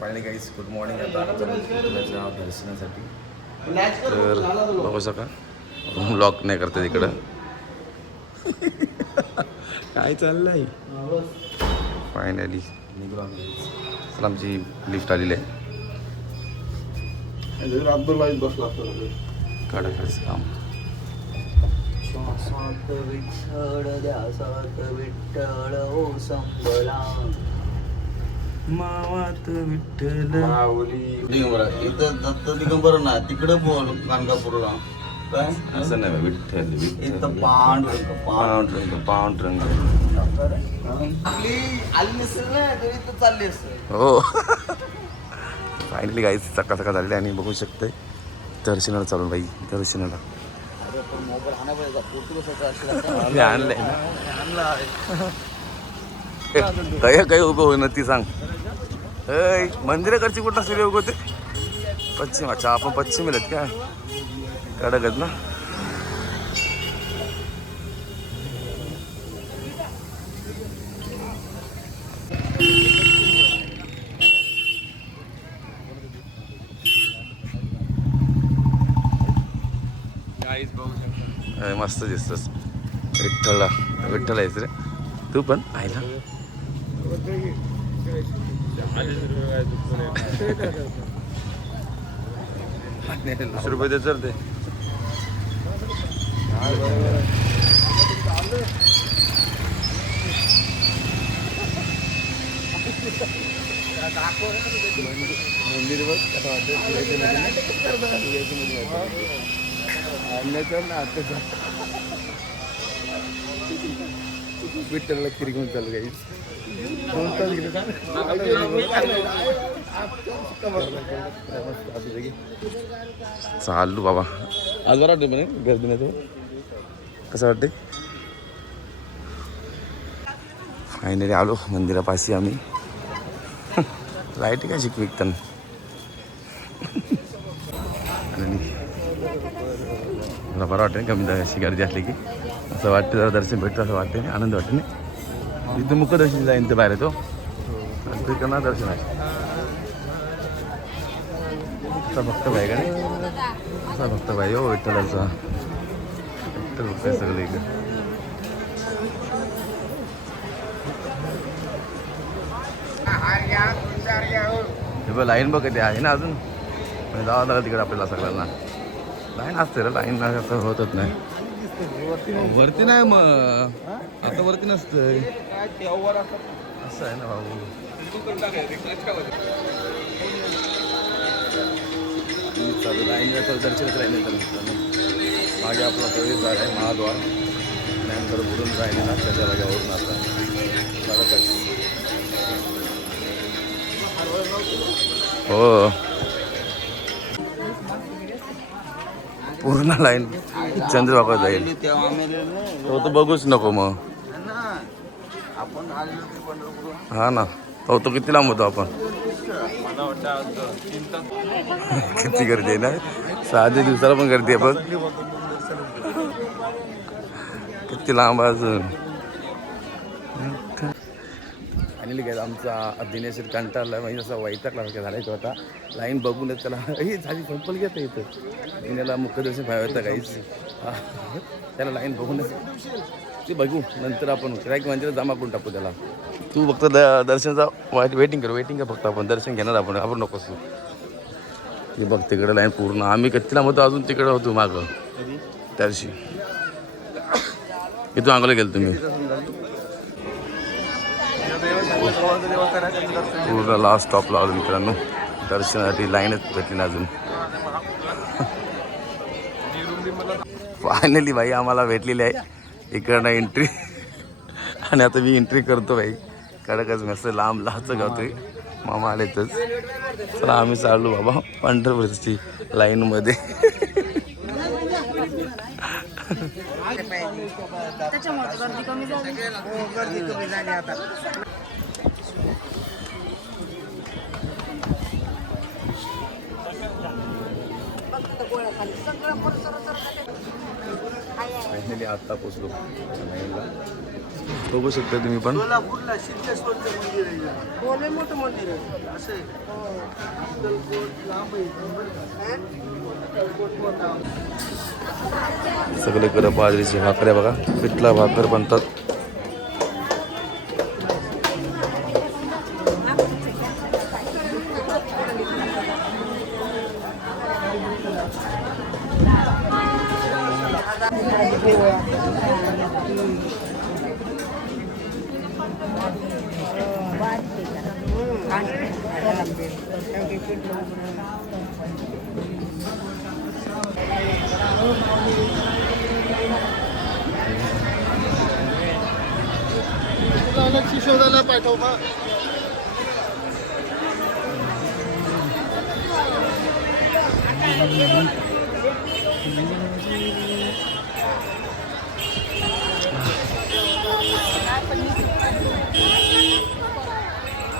Finally guys good morning. आता विठ्ठलाच्या दर्शनासाठी तर बघू शका रूम लॉक नाही करते तिकडं. काय चाललंय. फायनली निघलो आम्ही. चला आमची लिफ्ट आलेली आहे. काढायचं काम. श्वासात विठ्ठल ध्यासात विठ्ठल ओ संबला मावात विठ्ठल. इथं दत्त दिगंबर ना तिकडं बोल गाणगापूरला काय असं नाही विठ्ठल इथं पांडुरंग पांढरंग पांढरंग. आली नसेल ना तरी इथं चालली असेल. हो फायनली गाईज सकाळ सकाळ झालेली आणि बघू शकते दर्शनाला चालून बाई दर्शनाला. मी आणलंय काय काही उभं होईना ती सांग. मंदिराकडची कुठला सूर्य उगवते. पश्चिम. अच्छा आपण पश्चिम आहेत का. कडकच ना. मस्त दिसतस. विठ्ठल आहेस रे तू पण आयला. 20 रुपये दे चल ते. मंदिर बघ कसं वाटतं. विठ्ठलला खिरी घेऊन चालू काही चालू बाबा. आज बरं वाटतं म्हणे गर्दी नाही. तो कसं वाटते. फायनली आलो मंदिरापाशी आम्ही. लाईट काय शिकविकताना मला बरं वाटतं कमी अशी गर्दी असली की असं वाटतं जरा दर्शन भेटतं असं वाटते नाही. आनंद वाटते नाही. इथं मुखदर्शन जाईन तर बाहेर येतो आणि तिकडनं दर्शन आहे. असा भक्त भाई का नाही. असा भक्त भाई हो विठ्ठलाचा. विठ्ठल भक्त आहे सगळं इकडे. हे बघ लाईन बघ ते आहे ना अजून. जावं लागलं तिकडे आपल्याला सगळ्यांना. लाईन असते रे. लाईन असं होतच नाही. वरती नाही मग आता वरती नसतंय. असं आहे ना भाऊ. चालू लाईन दर्शनच राहिले तर मागे आपला प्रवेशद्वार आहे महाद्वार. त्यानंतर बुडून राहिले ना त्याच्या जाग्यावरून आता हो पूर्ण लाईन चंद्रभागा जाईल. तो तर बघूच नको मग. हा ना तो किती लांब होतो आपण. किती गर्दी आहे ना. 6 दिवसाला पण गर्दी आहे बघ. किती लांब अजून. आणि काय आमचा दिनेश कंटाळला म्हणजे असा वैतागला झाला तो आता. लाईन बघूनच त्याला ही झाली संपल घेतं इथं. दिनेला मुख्यदर्शन व्हायचं काहीच. त्याला लाईन बघूनच ते बघू नंतर आपण काय मंदिरात जमा करून टाकू त्याला. तू फक्त दर्शनाचा वेटिंग कर फक्त. आपण दर्शन घेणार आपण नकोस तू. हे बघ तिकडे लाईन पूर्ण. आम्ही कितीला होतो अजून तिकडे होतो मागं त्या दिवशी. इथून अंगोला गेलो तुम्ही. पूर्ण लास्ट स्टॉपला आलो मित्रांनो दर्शनासाठी. लाईनच भेटली ना अजून. फायनली भाई आम्हाला भेटलेली आहे इकडनं एंट्री. आणि आता मी एंट्री करतो भाई. कडकच मस्त लांब लाचं गावतोय. मामा आलेतच. चला आम्ही चाललो बाबा पंढरपूरची लाईनमध्ये. फायनली आत्ता पोचलो. बघू शकता तुम्ही पण. सोलापूरला सिद्धेश्वरचं मंदिर आहे. लय मोठं मंदिर आहे. असं आहे. अक्कलकोट लांब आहे. अक्कलकोट मोठा. सगळीकडे बाजरीची भाकऱ्या बघा, पिठला भाकर बनतात. शोधायला पाठव का?